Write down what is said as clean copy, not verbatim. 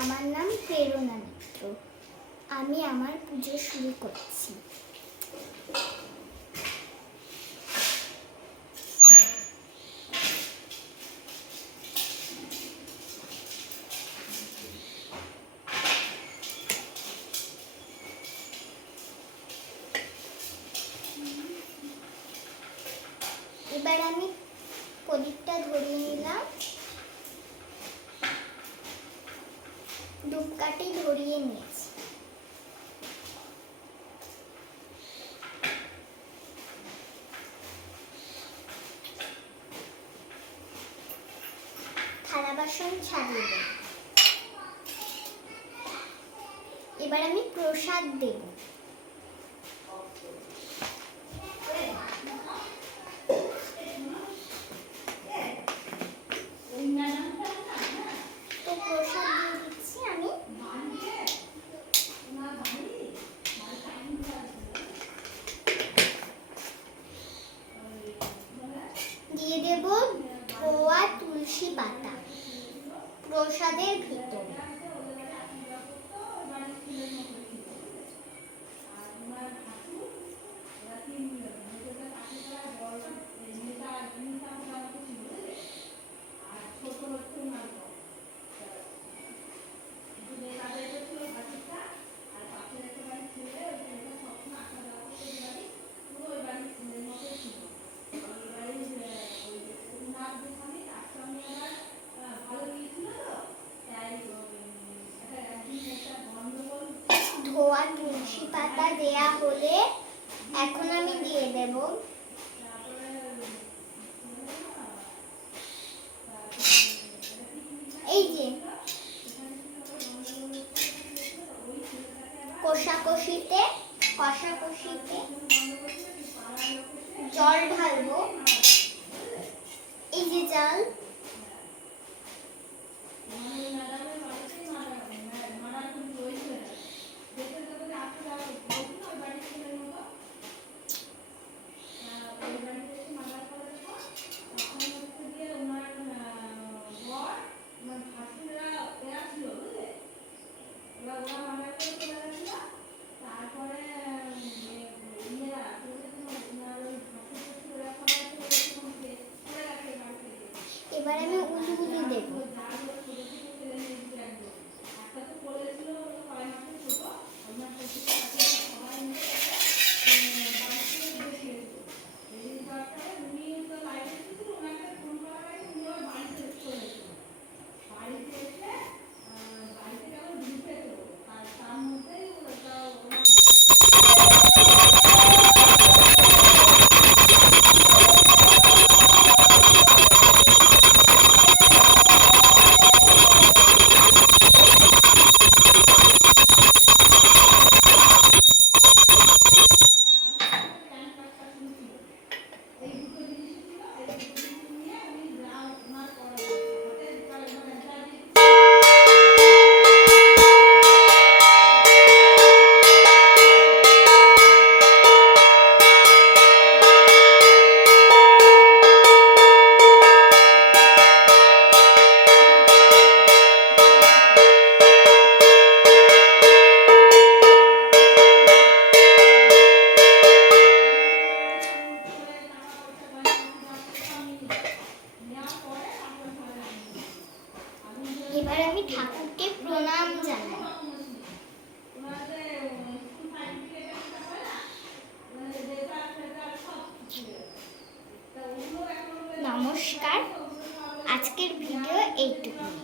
আমার নাম প্রেরণা মিত্র। আমি আমার পুজো শুরু করছি। এবার আমি প্রদীপটা ধরিয়ে নিলাম, ধূপকাঠি ধরিয়ে নিয়েছি। থালা বাসন ছাড়িয়ে দেব। এবার আমি প্রসাদ দেব। তো প্রসাদ দিয়ে দিচ্ছি আমি। দিয়ে দেব ধোয়া তুলসী পাতা প্রসাদের ভিতরে। ধোয়া তুলসী পাতা দেয়া হলে এখন আমি দিয়ে দেব এই যে কষাকষিতে জল ঢালবো। এই যে জল, এবার আমি উলুগুলি দেব। এবার আমি ঠাকুরকে প্রণাম জানাই। নমস্কার, আজকের ভিডিও এইটুকুই।